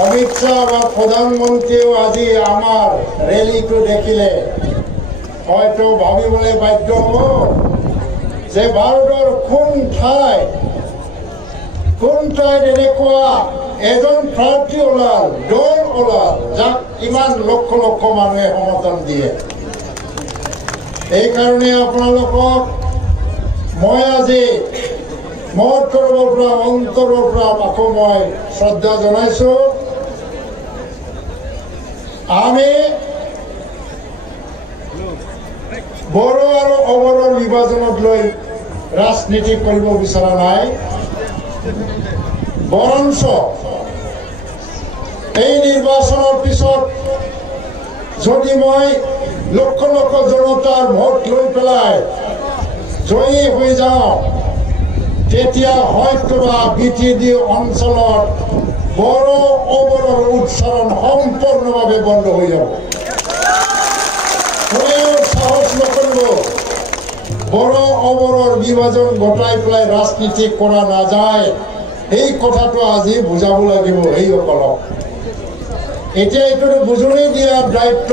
অমিত শাহ বা প্ৰধানমন্ত্ৰীও আজি আমাৰ ৰেলীটো দেখিলে হয়তো ভাবিবলৈ বাধ্য হ'ব যে ভাৰতৰ কোন ঠাইত এনেকুৱা এজন প্ৰাৰ্থী ওলাল, দল ওলাল, যাক ইমান লক্ষ লক্ষ মানুহে সমৰ্থন দিয়ে। এইকাৰণে আপোনালোকক মই আজি মত কৰিবৰ পৰা অন্তৰৰ পৰা আকৌ মই শ্ৰদ্ধা জনাইছো। আমি বড়ো আৰু অবড়োৰ বিভাজনক লৈ ৰাজনীতি কৰিব বিচৰা নাই, বৰঞ্চ এই নিৰ্বাচনৰ পিছত যদি মই লক্ষ লক্ষ জনতাৰ ভোট লৈ পেলাই জয়ী হৈ যাওঁ, তেতিয়া হয়তোবা বিটিডি অঞ্চলত বড়ো অবড়োৰ উচ্চাৰণ সম্পূৰ্ণভাৱে বন্ধ হৈ যাব। কোনেও সাহস নকৰিব বড়ো অবড়োৰ বিভাজন ঘটাই পেলাই ৰাজনীতি কৰা নাযায়। এই কথাটো আজি বুজাব লাগিব এইসকলক। এতিয়া এইটো বুজনি দিয়াৰ দায়িত্ব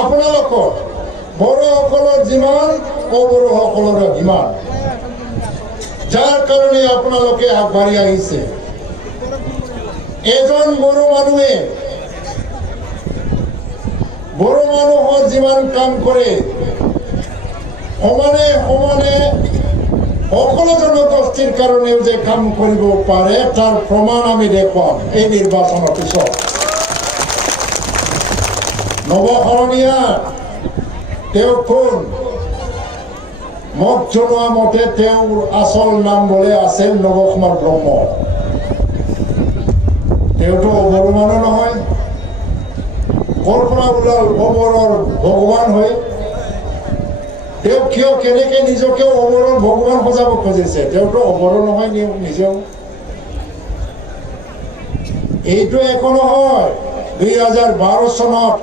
আপোনালোকৰ, বড়োসকলৰ যিমান অবড়োসকলৰ সিমান, যাৰ কাৰণে আপোনালোকে আগবাঢ়ি আহিছে। এজন বড়ো মানুহে বড়ো মানুহৰ যিমান কাম কৰে সমানে সমানে সকলো জনগোষ্ঠীৰ কাৰণেও যে কাম কৰিব পাৰে তাৰ প্ৰমাণ আমি দেখুৱাম এই নিৰ্বাচনৰ পিছত। নৱশৰণীয়া তেওঁ কোন? মোক জনোৱা মতে তেওঁৰ আচল নাম বোলে আছিল নৱকুমাৰ ব্ৰহ্ম। তেওঁতো অবড়ো মানুহ নহয়, ক'ৰ পৰা ওলাল অবড়োৰ ভগৱান হৈ? তেওঁ কিয় কেনেকে নিজকে অবড়োৰ ভগৱান সজাব খুজিছে? তেওঁতো অবড়ো নহয় নিজেও। এইটো একো নহয়। 2012 চনত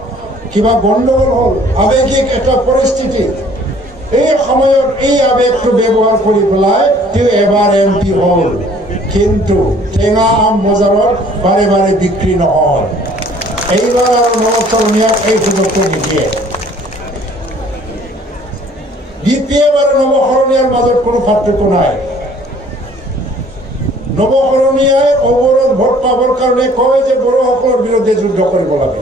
কিবা গণ্ডগোল হ'ল, আৱেগিক এটা পৰিস্থিতি। এই সময়ত এই আৱেগটো ব্যৱহাৰ কৰি পেলাই তেওঁ এবাৰ MP হ'ল, কিন্তু টেঙা আম বজাৰত বাৰে বাৰে বিক্ৰী নহয়। এইবাৰ আৰু নৱশৰণীয়াক এই সুযোগটো নিদিয়ে। BPM আৰু নৱশৰণীয়াৰ মাজত কোনো পাৰ্থক্য নাই। নৱশৰণীয়াই অবড়োৰ ভোট পাবৰ কাৰণে কয় যে বড়োসকলৰ বিৰুদ্ধে যুদ্ধ কৰিব লাগে,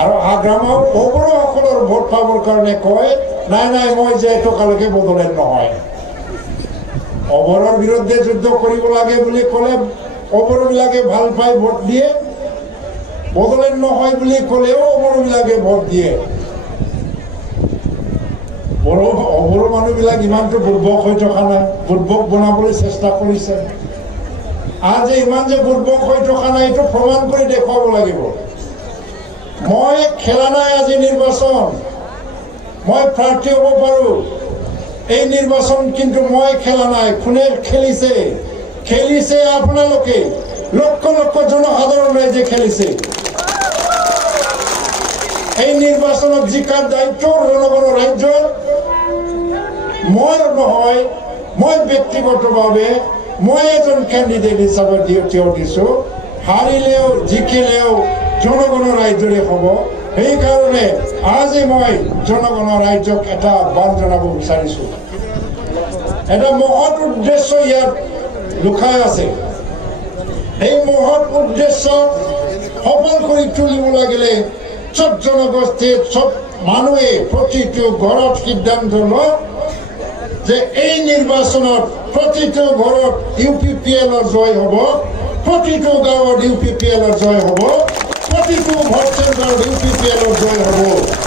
আৰু আগ্ৰামাও অবড়োসকলৰ ভোট পাবৰ কাৰণে কয় নাই নাই মই যে এটকালৈকে বদলেন নহয়। অবড়োৰ বিৰুদ্ধে যুদ্ধ কৰিব লাগে বুলি ক'লে অবড়োবিলাকে ভাল পাই ভোট দিয়ে, বদলেন নহয় বুলি ক'লেও অবড়োবিলাকে ভোট দিয়ে। অবড়ো মানুহবিলাক ইমানটো বুৰ্বক হৈ থকা নাই, বুৰ্বক বনাবলৈ চেষ্টা কৰিছে। আজি ইমান যে বুৰ্বক হৈ থকা নাই এইটো প্ৰমাণ কৰি দেখুৱাব লাগিব। মই খেলা নাই আজি নিৰ্বাচন, মই প্ৰাৰ্থী হ'ব পাৰো। এই নিৰ্বাচন কিন্তু মই খেলা নাই। কোনে খেলিছে? খেলিছে আপোনালোকে, লক্ষ লক্ষ জনসাধাৰণ ৰাইজে খেলিছে। এই নিৰ্বাচনত জিকাৰ দায়িত্ব জনগণৰ ৰাজ্যৰ। মই নহয়, মই ব্যক্তিগতভাৱে মই এজন কেণ্ডিডেট হিচাপে থিয় দিছো। হাৰিলেও জিকিলেও জনগণৰ ৰাজ্যৰে হ'ব। সেইকাৰণে আজি মই জনগণৰ ৰাজ্যক এটা আহ্বান জনাব বিচাৰিছো। এটা মহৎ উদ্দেশ্য ইয়াত লুকাই আছে। এই মহৎ উদ্দেশ্য সফল কৰি তুলিব লাগিলে চব জনগোষ্ঠীৰ চব মানুহে প্ৰতিটো ঘৰত সিদ্ধান্ত লওক যে এই নিৰ্বাচনত প্ৰতিটো ঘৰত UPPL-ৰ জয় হ'ব, প্ৰতিটো গাঁৱত UPPL-ৰ জয় হ'ব, প্ৰতিটো ভোট চেণ্টাৰত UPPL-ৰ জয় হ'ব।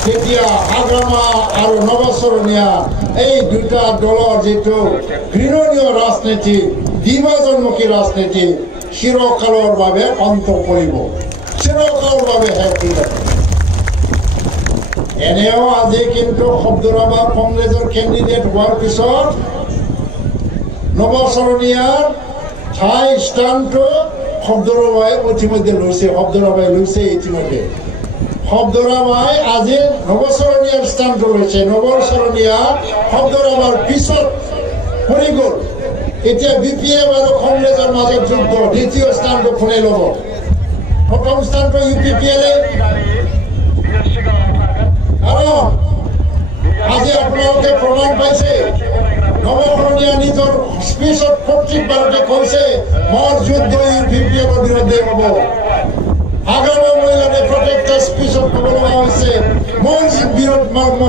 তেতিয়া আগ্ৰামা আৰু নৱশৰণীয়া এই দুটা দলৰ যিটো ঘৃণনীয় ৰাজনীতি, বিভাজনমুখী ৰাজনীতি চিৰকালৰ বাবে অন্ত পৰিব, চিৰকালৰ বাবে শেষ হৈ যাব। এনেও আজি কিন্তু শব্দৰাবা কংগ্ৰেছৰ কেণ্ডিডেট হোৱাৰ পিছত নৱশৰণীয়াৰ ঠাই স্থানটো শব্দৰাবাই ইতিমধ্যে লৈছে, শব্দৰাবাই লৈছে ইতিমধ্যে। শব্দৰাবাই আজি নৱশৰণীয়াৰ স্থানটো লৈছে। নৱশৰণীয়া শব্দৰাবাৰ পিছত পৰি গ'ল। এতিয়া বিপিএম আৰু কংগ্ৰেছৰ মাজত যুদ্ধ দ্বিতীয় স্থানটো কোনে ল'ব প্ৰথম স্থানটো ইউপিপিএলে আৰু আজি আপোনালোকে প্ৰমাণ পাইছে নৱকৰণীয়া নিজৰ স্পীচত প্ৰত্যেকবাৰতে কৈছে মোৰ যুদ্ধ ইউপিপিএলৰ বিৰুদ্ধে হ'ব আগামী মহিলাৰে প্ৰত্যেকটা স্পীচত ক'ব লগা হৈছে মোৰ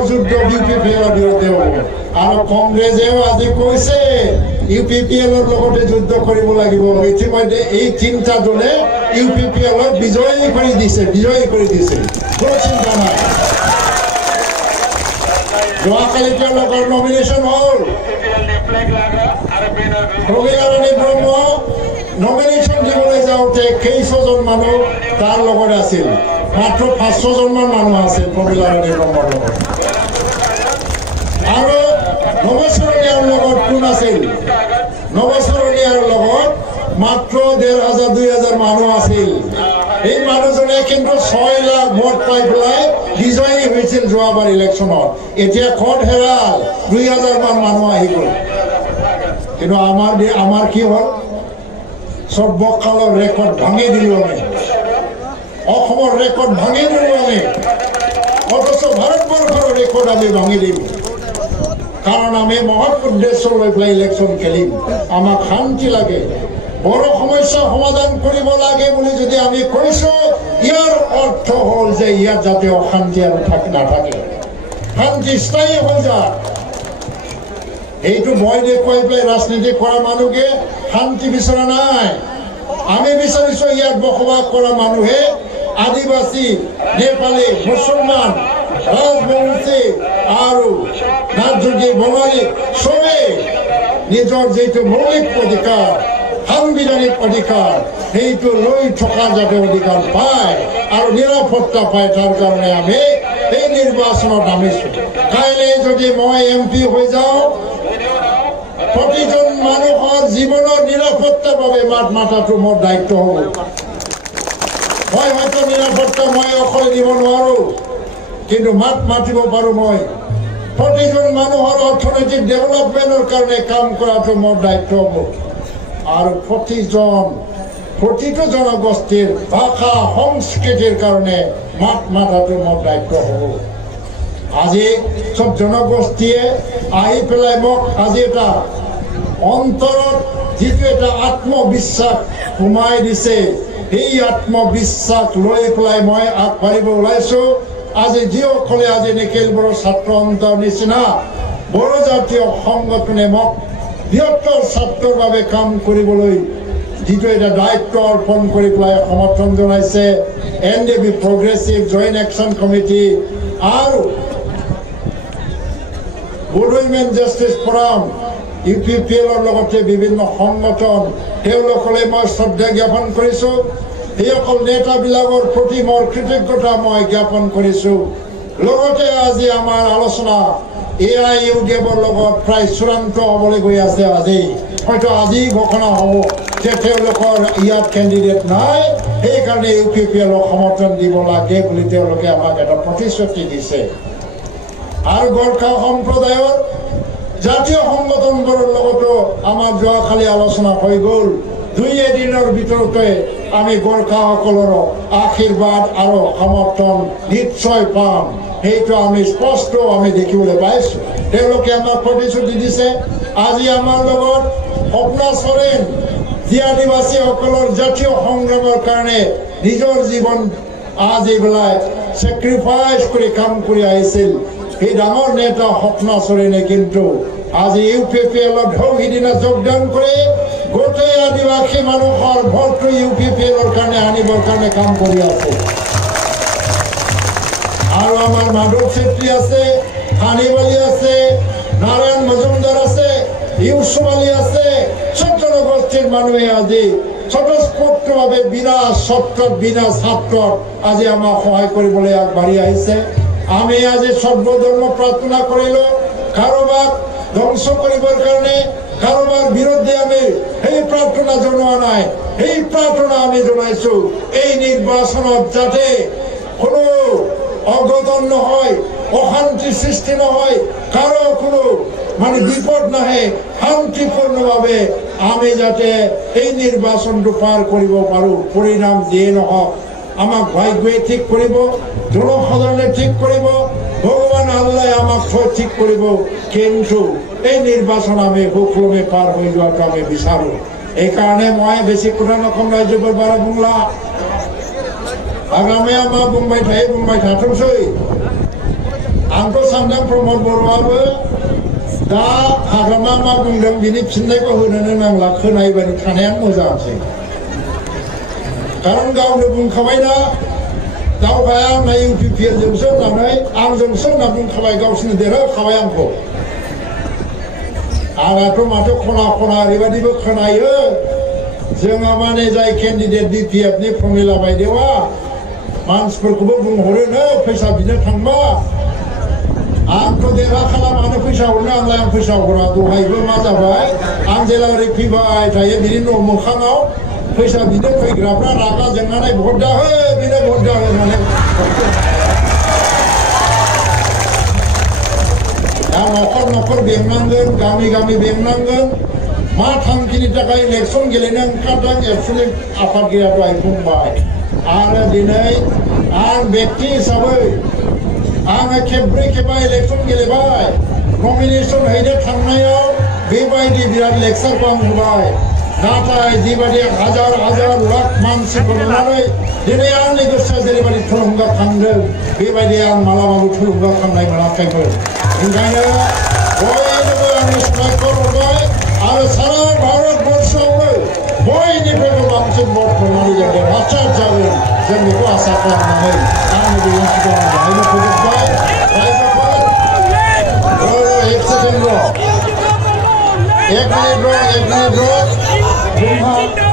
যুদ্ধ ইউপিপিএলৰ বিৰুদ্ধে হ'ব আৰু কংগ্ৰেছেও আজি কৈছে ইউপিপিএলৰ লগতে যুদ্ধ কৰিব লাগিব ইতিমধ্যে এই তিনিটা দলে ইউপিপিএলক বিজয়ী কৰি দিছে কোনো চিন্তা নাই যোৱাকালি তেওঁলোকৰ নমিনেশ্যন হ'ল প্ৰজ্ঞাৰাণী ব্ৰহ্ম নমিনেশ্যন দিবলৈ যাওঁতে কেইশজন মানুহ তাৰ লগত আছিল মাত্ৰ 500জনমান মানুহ আছিল প্ৰজ্ঞাৰাণী ব্ৰহ্মৰ লগত আৰু নৱচৰণীয়াৰ লগত কোন আছিল নৱচৰণীয়াৰ লগত মাত্ৰ 1500-2000 মানুহ আছিল এই মানুহজনে কিন্তু 6 লাখ ভোট পাই পেলাই বিজয়ী হৈছিল যোৱাবাৰ ইলেকশ্যনত এতিয়া ক'ত হেৰাল 2000 মান মানুহ আহি গ'ল কিন্তু আমাৰ কি হ'ল সৰ্বকালৰ ৰেকৰ্ড ভাঙি দিলো আমি অসমৰ ৰেকৰ্ড ভাঙি দিলো আমি অথচ ভাৰতবৰ্ষৰ ৰেকৰ্ড আমি ভাঙি দিম কাৰণ আমি মহৎ উদ্দেশ্য লৈ পেলাই ইলেকশ্যন খেলিম আমাক শান্তি লাগে বড় সমস্যা সমাধান কৰিব লাগে বুলি যদি আমি কৈছো ইয়াৰ অৰ্থ হ'ল যে ইয়াত যাতে অশান্তি আৰু নাথাকে শান্তি স্থায়ী হৈ যায় এইটো ভয় দেখুৱাই পেলাই ৰাজনীতি কৰা মানুহকে শান্তি বিচৰা নাই আমি বিচাৰিছো ইয়াত বসবাস কৰা মানুহে আদিবাসী নেপালী মুছলমান ৰাজবংশী আৰু নাথযোগী বঙালী চবে নিজৰ যিটো মৌলিক অধিকাৰ সাংবিধানিক অধিকাৰ সেইটো লৈ থকা যাতে অধিকাৰ পায় আৰু নিৰাপত্তা পায় তাৰ কাৰণে আমি এই নিৰ্বাচনত নামিছো কাইলৈ যদি মই এমপি হৈ যাওঁ প্ৰতিজন মানুহৰ জীৱনৰ নিৰাপত্তাৰ বাবে মাত মাতাটো মোৰ দায়িত্ব হ'ব মই হয়তো নিৰাপত্তা মই অকলে দিব নোৱাৰো কিন্তু মাত মাতিব পাৰো মই প্ৰতিজন মানুহৰ অৰ্থনৈতিক ডেভেলপমেণ্টৰ কাৰণে কাম কৰাটো মোৰ দায়িত্ব হ'ব আৰু প্ৰতিটো জনগোষ্ঠীৰ ভাষা সংস্কৃতিৰ কাৰণে মাত মাতাটো মোৰ দায়িত্ব হ'ব আজি সব জনগোষ্ঠীয়ে আহি পেলাই মোক আজি এটা অন্তৰত যিটো এটা আত্মবিশ্বাস সোমাই দিছে এই আত্মবিশ্বাস লৈ পেলাই মই আগবাঢ়িব ওলাইছো আজি যিসকলে আজি নিখিল বড়ো ছাত্ৰ সন্থাৰ নিচিনা বড়ো জাতীয় সংগঠনে মোক বৃহত্তৰ ছাত্ৰৰ বাবে কাম কৰিবলৈ যিটো এটা দায়িত্ব অৰ্পণ কৰি পেলাই সমৰ্থন জনাইছে NDB progressive joint action committee আৰু বড়ো উইমেন জাষ্টিছ ফৰাম ইউপিপিএলৰ লগতে বিভিন্ন সংগঠন তেওঁলোকলৈ মই শ্ৰদ্ধা জ্ঞাপন কৰিছো এইসকল নেতাবিলাকৰ প্ৰতি মোৰ কৃতজ্ঞতা মই জ্ঞাপন কৰিছো লগতে আজি আমাৰ আলোচনা AIUDFৰ লগত প্ৰায় চূড়ান্ত হ'বলৈ গৈ আছে আজি হয়তো আজি ঘোষণা হ'ব যে তেওঁলোকৰ ইয়াত কেণ্ডিডেট নাই সেইকাৰণে ইউপিপিএলক সমৰ্থন দিব লাগে বুলি তেওঁলোকে আমাক এটা প্ৰতিশ্ৰুতি দিছে আৰু গোৰ্খা সম্প্ৰদায়ৰ জাতীয় সংগঠনবোৰৰ লগতো আমাৰ যোৱাকালি আলোচনা হৈ গ'ল 2 দিনৰ ভিতৰতে আমি গোৰ্খাসকলৰ আশীৰ্বাদ আৰু সমৰ্থন নিশ্চয় পাম সেইটো আমি স্পষ্ট আমি দেখিবলৈ পাইছো তেওঁলোকে আমাক প্ৰতিশ্ৰুতি দিছে আজি আমাৰ লগত স্বপ্না চৰেণ যি আদিবাসীসকলৰ জাতীয় সংগ্ৰামৰ কাৰণে নিজৰ জীৱন আজি বেলাই চেক্ৰিফাইচ কৰি কাম কৰি আহিছিল এই ডাঙৰ নেতা স্বপ্না চৰেণে কিন্তু আজি ইউপিপিএলত সিদিনা যোগদান কৰি গোটেই আদিবাসী মানুহৰ ভোটটো ইউপিপিএলৰ কাৰণে আনিবৰ কাৰণে কাম কৰি আছে আৰু আমাৰ মাধৱ চেত্ৰী আছে খানিবালী আছে নাৰায়ণ মজুমদাৰ আছে ইউসুফ আলী আছে সব জনগোষ্ঠীৰ মানুহে আজি স্বতঃস্ফূৰ্তভাৱে বিনা চৰ্তত বিনা ছাত্ৰত আজি আমাক সহায় কৰিবলৈ আগবাঢ়ি আহিছে আমি আজি সৰ্বধৰ্ম প্ৰাৰ্থনা কৰিলো কাৰোবাক ধ্বংস কৰিবৰ কাৰণে কাৰোবাৰ বিৰুদ্ধে আমি এই প্ৰাৰ্থনা জনোৱা নাই এই প্ৰাৰ্থনা আমি জনাইছো এই নিৰ্বাচনত যাতে কোনো অঘটন নহয় অশান্তি সৃষ্টি নহয় কাৰো কোনো মানে বিপদ নাহে শান্তিপূৰ্ণভাৱে আমি যাতে এই নিৰ্বাচনটো পাৰ কৰিব পাৰোঁ পৰিণাম যিয়ে নহওক আমাক ভাগ্যই ঠিক কৰিব জনসাধাৰণে ঠিক কৰিব ভগৱান আল্লাহে আমাক ঠিক কৰিব কিন্তু এই নিৰ্বাচন আমি সুকলমে পাৰ হৈ যোৱাটো আমি বিচাৰোঁ এইকাৰণে মই বেছি কথা নকম ৰাজ্যপাল বাৰা बुंला आगामिया मा बुंबाय थाथोंसै आंथ' सानदों प्रमद बर'आबो दा हाग्रामा मा बुंदों बिनि फिननायखौ होनोनो नांला खोनायोबानो थानायानो मोजांसै खारन गावनो बुंखाबायना दावहाया आंना इउपिपिएलजोंसो होननानै आंजोंसो होनना बुंखाबाय गावसोरनो देरहाखाबाय आंखौ आंहाथ' माथो खना खना ओरैबायदिबो खोनायो जोंहा माने जाय केन्डिडेट बिपिएफनि प्रमिला बायदेवा मानसिफोरखौबो बुंहरोनो फैसा बिनो थांबा आंथ' देरहाखालामानो फैसा हरनो आंलाय आं फैसा हरा दहायबो मा जाबाय आं जेला ओरै फैबाय थायो बिनि न' मोखाङाव फैसा बिनो फैग्राफ्रा रागा जोंनानै भट दाहो बिनो भट दाहो होननानै दा न'खर न'खर बेंनांगोन गामि गामि बेंनांगोन मा थांखिनि थाखाय इलेक्सन गेलेनो ओंखारदों एबसुलि आफादगिरिया दहाय बुंबाय आरो दिनै आं व्यक्ति हिसाबै आङो खेबब्रै खेबबा इलेक्सन गेलेबाय नमिनेसन हैनो थांनायाव बेबायदि बिराद लेक्सारखौ आं होबाय नाथाय जिबायदि हाजार हाजार लाख मानसिखौ नुनानै दिनै आंनि गोसोआ जेरैबायदि थुलुंगाखांदों बेबायदि आं मालाबाबो थुलुंगाखांनाय मोनाखैमोन ओंखायनो बयनोबो आंनि साबायखर हरबाय आरो सारा भारतबर्षआवनो बयनिफ्रायबो बांसिन भट होनानै जों देरहासार जागोन जों बेखौ आसा खालामनानै आंनि बिबुंथिखौ आं बेहायनो फोजोबबाय रायजोफोर एक सेकेन्ड र' एक मिनिट र' जोंहा